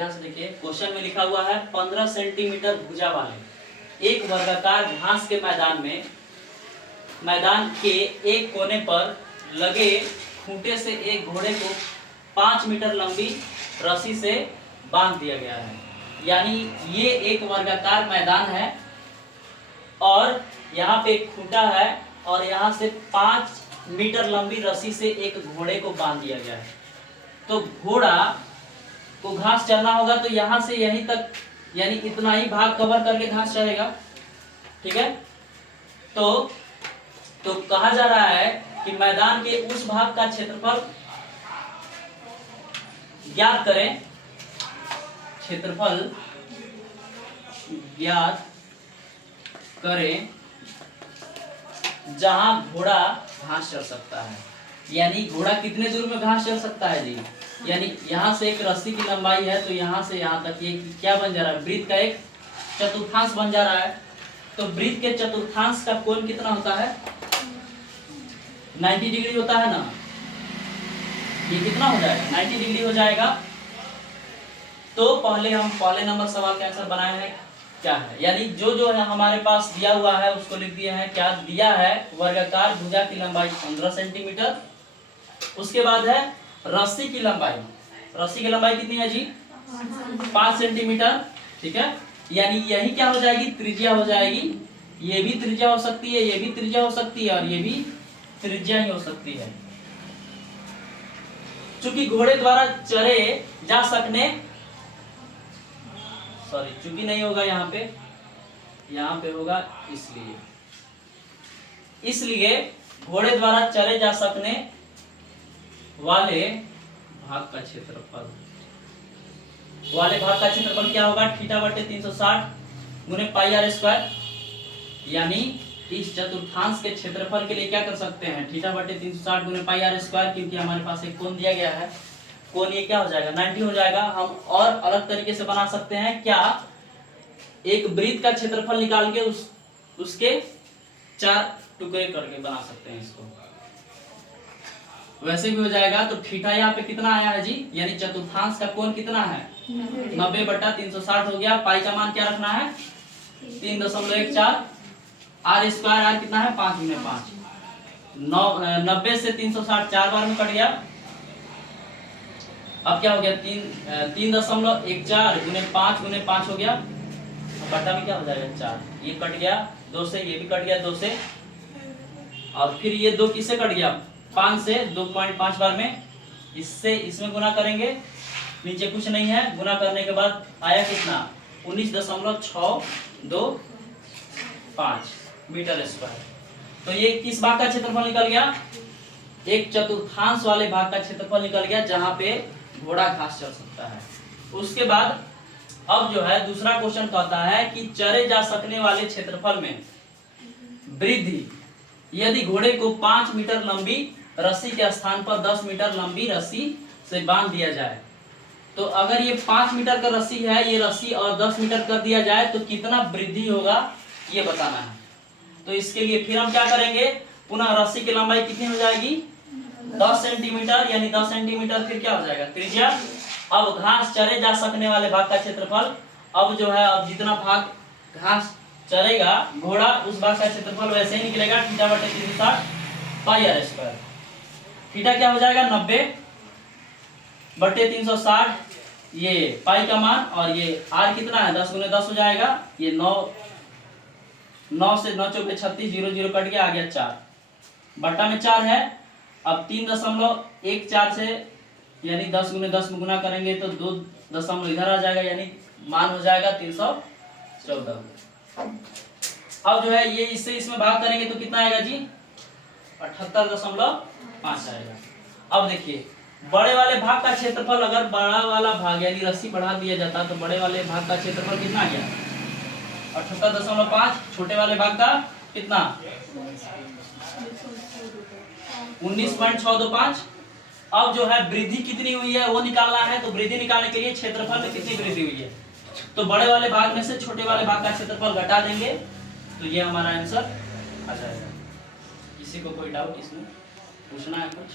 ध्यान से देखिए, क्वेश्चन में लिखा हुआ है 15 सेंटीमीटर भुजा वाले एक वर्गाकार घास के मैदान के एक कोने पर लगे खूंटे से एक घोड़े को 5 मीटर लंबी रस्सी से बांध दिया गया है। यानी ये एक वर्गाकार मैदान है और यहाँ पे एक खूंटा है और यहाँ से 5 मीटर लंबी रस्सी से एक घोड़े को बांध दिया गया है। तो घोड़ा को घास चरना होगा तो यहाँ से यहीं तक, यानी इतना ही भाग कवर करके घास चरेगा। ठीक है, तो कहा जा रहा है कि मैदान के उस भाग का क्षेत्रफल ज्ञात करें, क्षेत्रफल ज्ञात करें जहां घोड़ा घास चर सकता है। यानी घोड़ा कितने दूर में घास चर सकता है जी? यानी यहाँ से एक रस्सी की लंबाई है तो यहाँ से यहाँ तक ये क्या बन जा रहा है? वृत्त का एक चतुर्थांश बन जा रहा है। तो वृत्त के चतुर्थांश का कोण कितना होता है? 90 डिग्री होता है ना। ये कितना हो जाएगा? 90 डिग्री हो जाएगा। तो पहले नंबर सवाल का आंसर बनाए हैं क्या है, यानी जो है हमारे पास दिया हुआ है उसको लिख दिया है। क्या दिया है? वर्गाकार भुजा की लंबाई 15 सेंटीमीटर, उसके बाद है रस्सी की लंबाई। रस्सी की लंबाई कितनी है जी? 5 सेंटीमीटर। ठीक है, यानी यही क्या हो जाएगी? त्रिज्या हो जाएगी। ये भी त्रिज्या हो सकती है, ये भी त्रिज्या हो सकती है और ये भी त्रिज्या ही हो सकती है। चूंकि घोड़े द्वारा चरे जा सकने, सॉरी चूंकि नहीं होगा यहाँ पे होगा इसलिए घोड़े द्वारा चरे जा सकने वाले भाग का क्षेत्रफल क्या होगा? θ/360 गुने पाई r स्क्वायर। यानी इस चतुर्थांश के क्षेत्रफल के लिए क्या कर सकते हैं? θ/360 गुने पाई r स्क्वायर, क्योंकि हमारे पास एक कोण दिया गया है। कोण ये क्या हो जाएगा? 90 हो जाएगा। हम और अलग तरीके से बना सकते हैं। क्या? एक वृत्त का क्षेत्रफल निकाल के उसके 4 टुकड़े करके बना सकते हैं इसको, वैसे भी हो जाएगा। तो थीटा यहाँ पे कितना आया है जी? यानी चतुर्थांश का कोण कितना है? 90/360 हो गया। पाई का मान क्या रखना है? 3.14। आर स्क्वायर, आर कितना है? 5 गुने 5। 90 से 360 4 बार में कट गया। अब क्या हो गया? 3.14 गुने 5 गुने 5 हो गया। बटा में क्या हो जाएगा? 4। ये कट गया 2 से, ये भी कट गया 2 से, और फिर ये 2 किससे कट गया? 5 से। 2.5 बार में इससे इसमें गुना करेंगे, नीचे कुछ नहीं है। गुना करने के बाद आया कितना? 19.625 मीटर स्क्वायर। तो ये किस भाग का क्षेत्रफल निकल गया? एक चतुर्थांश वाले भाग का क्षेत्रफल निकल गया जहां पे घोड़ा घास चर सकता है। उसके बाद अब जो है दूसरा क्वेश्चन कहता है कि चरे जा सकने वाले क्षेत्रफल में वृद्धि यदि घोड़े को 5 मीटर लंबी रस्सी के स्थान पर 10 मीटर लंबी रस्सी से बांध दिया जाए, तो अगर ये 5 मीटर का रस्सी है, ये रस्सी और 10 मीटर कर दिया जाए तो कितना वृद्धि होगा ये बताना है। तो इसके लिए फिर हम क्या करेंगे? पुनः रस्सी की लंबाई कितनी हो जाएगी? 10 सेंटीमीटर, यानी 10 सेंटीमीटर फिर क्या हो जाएगा? त्रिज्या। अब घास चरे जा सकने वाले भाग का क्षेत्रफल, अब जो है अब जितना भाग घास चरेगा घोड़ा उस भाग का क्षेत्रफल वैसे ही निकलेगा। θ/360 पाई r स्क्वायर। थीटा क्या हो जाएगा? 90/360, ये पाई का मान, और ये r कितना है? 10 गुने 10 हो जाएगा। ये 9 से 9 चौके 36, 0 0 कट गया, आ गया 4 बट्टा में 4 है। अब 3.14 से, यानी 10 गुने 10 में गुना करेंगे तो 2 दशमलव इधर आ जाएगा, यानी मान हो जाएगा 314। अब जो है ये इससे इसमें भाग करेंगे तो कितना आएगा जी? 78.5 आएगा। अब देखिए बड़े वाले भाग का क्षेत्रफल, अगर बड़ा वाला भाग यानी रस्सी बढ़ा दिया जाता तो बड़े वाले भाग का क्षेत्रफल कितना आ गया? 78.5। छोटे वाले भाग का कितना? 19.625। अब जो है वृद्धि कितनी हुई है वो निकालना है। तो वृद्धि निकालने के लिए क्षेत्रफल में कितनी वृद्धि हुई है, तो बड़े वाले भाग में से छोटे वाले भाग का क्षेत्रफल घटा देंगे तो ये हमारा आंसर आ जाएगा। किसी को कोई डाउट इसमें पूछना है कुछ?